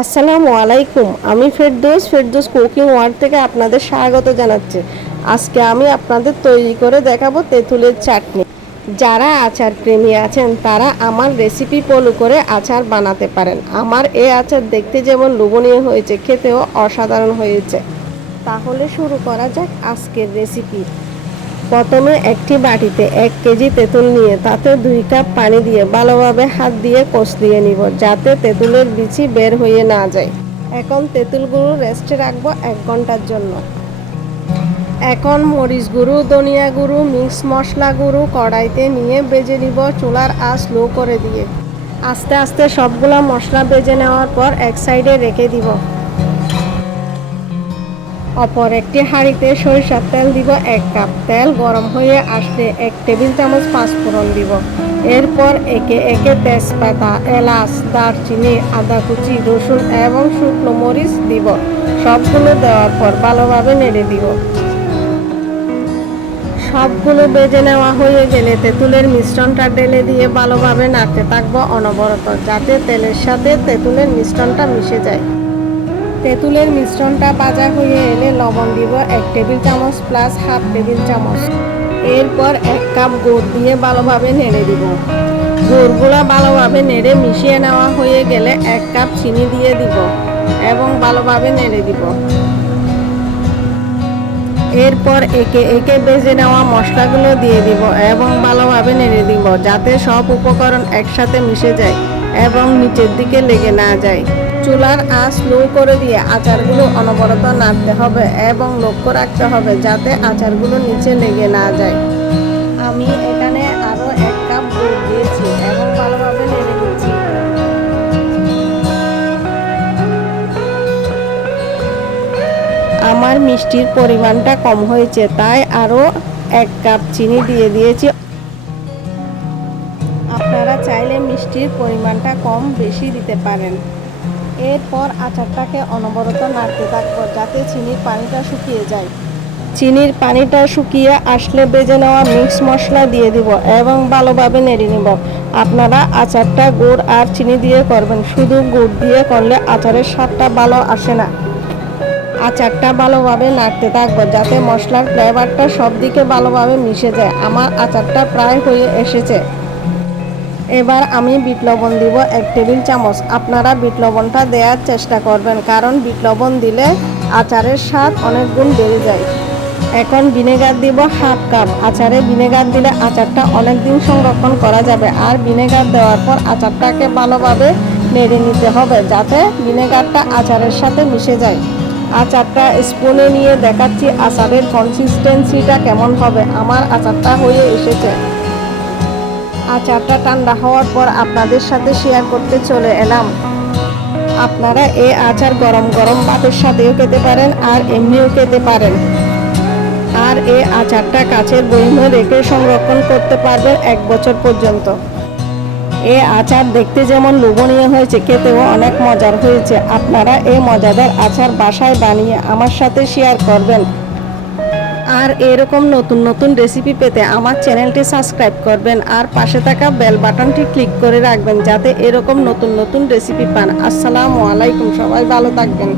আসসালামু আলাইকুম। আমি ফেরদৌস কুকিং ওয়ার্ল্ড থেকে আপনাদের স্বাগত জানাচ্ছি। আজকে আমি আপনাদের তৈরি করে দেখাবো তেঁতুলের চাটনি। যারা আচার প্রেমী আছেন তারা আমার রেসিপি ফলো করে আচার বানাতে পারেন। আমার এই আচার দেখতে যেমন লোভনীয় হয়েছে, খেতেও অসাধারণ হয়েছে। তাহলে শুরু করা যাক আজকের রেসিপি। প্রথমে একটি বাটিতে 1 কেজি তেঁতুল নিয়ে তাতে 2 কাপ পানি দিয়ে ভালোভাবে হাত দিয়ে কষলিয়ে নিব, যাতে তেঁতুলের বিচি বের হয়ে না যায়। এখন তেঁতুলগুলো রেস্টে রাখবো 1 ঘন্টার জন্য। এখন মরিচ গুঁড়ো, ধনিয়া গুঁড়ো, মিক্স মশলা গুঁড়ো কড়াইতে নিয়ে ভেজে নিব চুলার আঁচ লো করে দিয়ে। আস্তে আস্তে সবগুলা মশলা ভেজে নেওয়ার পর এক সাইডে রেখে দিব। অপর একটি হাঁড়িতে সরিষার তেল দিব 1 কাপ। তেল গরম হয়ে আসলে 1 টেবিল চামচ পাঁচফোড়ন দিব। এরপর একে একে তেজপাতা, এলাচ, দারচিনি, আদা কুচি, রসুন এবং শুকনো মরিচ দিব। সবগুলো দেওয়ার পর ভালোভাবে নেড়ে দিব। সবগুলো ভেজে নেওয়া হয়ে গেলে তেঁতুলের মিশ্রণটা ঢেলে দিয়ে ভালোভাবে নাড়তে থাকবো অনবরত, যাতে তেলের সাথে তেঁতুলের মিশ্রণটা মিশে যায়। তেঁতুলের মিশ্রণটা ভাজা হয়ে এলে লবণ দিব 1 টেবিল চামচ প্লাস হাফ টেবিল চামচ। এরপর 1 কাপ গুড় দিয়ে ভালোভাবে নেড়ে দিব। গুড়গুলো ভালোভাবে নেড়ে মিশিয়ে নেওয়া হয়ে গেলে 1 কাপ চিনি দিয়ে দিব এবং ভালোভাবে নেড়ে দিব। এরপর একে একে ভেজে নেওয়া মশলাগুলো দিয়ে দিব এবং ভালোভাবে নেড়ে দিব, যাতে সব উপকরণ একসাথে মিশে যায় এবং নিচের দিকে লেগে না যায়। চুলার আঁচ লো করে দিয়ে আচারগুলো অনবরত নাড়তে হবে এবং লক্ষ্য রাখতে হবে যাতে আচারগুলো নিচে লেগে না যায়। আমি এখানে আরও 1 কাপ গুড় দিয়েছি এবং ভালোভাবে নেড়ে দিচ্ছি। আমার মিষ্টির পরিমাণটা কম হয়েছে, তাই আরও 1 কাপ চিনি দিয়ে দিয়েছি। আপনারা চাইলে মিষ্টির পরিমাণটা কম বেশি দিতে পারেন। এরপর আচারটাকে অনবরত নাড়তে থাকবো, যাতে চিনির পানিটা শুকিয়ে যায়। চিনির পানিটা শুকিয়ে আসলে ভেজে নেওয়া মিক্স মশলা দিয়ে দিব এবং ভালোভাবে নেড়ে নিব। আপনারা আচারটা গুড় আর চিনি দিয়ে করবেন, শুধু গুড় দিয়ে করলে আচারের স্বাদটা ভালো আসে না। আচারটা ভালোভাবে নাড়তে থাকবো, যাতে মশলার ফ্লেভারটা সব দিকে ভালোভাবে মিশে যায়। আমার আচারটা প্রায় হয়ে এসেছে। এবার আমি বিট লবণ দিব 1 টেবিল চামচ। আপনারা বিট লবণটা দেওয়ার চেষ্টা করবেন, কারণ বিট লবণ দিলে আচারের স্বাদ অনেক গুণ বেড়ে যায়। এখন ভিনেগার দিব হাফ কাপ। আচারে ভিনেগার দিলে আচারটা অনেক দিন সংরক্ষণ করা যাবে, আর ভিনেগার দেওয়ার পর আচারটাকে ভালোভাবে নেড়ে নিতে হবে, যাতে ভিনেগারটা আচারের সাথে মিশে যায়। আচারটা স্পুনে নিয়ে দেখাচ্ছি আচারের কনসিস্টেন্সিটা কেমন হবে। আমার আচারটা হয়ে এসেছে। আচারটা ঠান্ডা হওয়ার পর আপনাদের সাথে শেয়ার করতে চলে এলাম। আপনারা এই আচার গরম গরম ভাতের সাথেও খেতে পারেন আর এমনিও খেতে পারেন। আর এই আচারটা কাচের বয়মে রেখে সংরক্ষণ করতে পারবেন 1 বছর পর্যন্ত। এই আচার দেখতে যেমন লোভনীয় হয়েছে, খেতেও অনেক মজার হয়েছে। আপনারা এই মজাদার আচার বাসায় বানিয়ে আমার সাথে শেয়ার করবেন। আর এরকম নতুন নতুন রেসিপি পেতে আমার চ্যানেলটি সাবস্ক্রাইব করবেন আর পাশে থাকা বেল বাটনটি ক্লিক করে রাখবেন, যাতে এরকম নতুন নতুন রেসিপি পান। আসসালামু আলাইকুম, সবাই ভালো থাকবেন।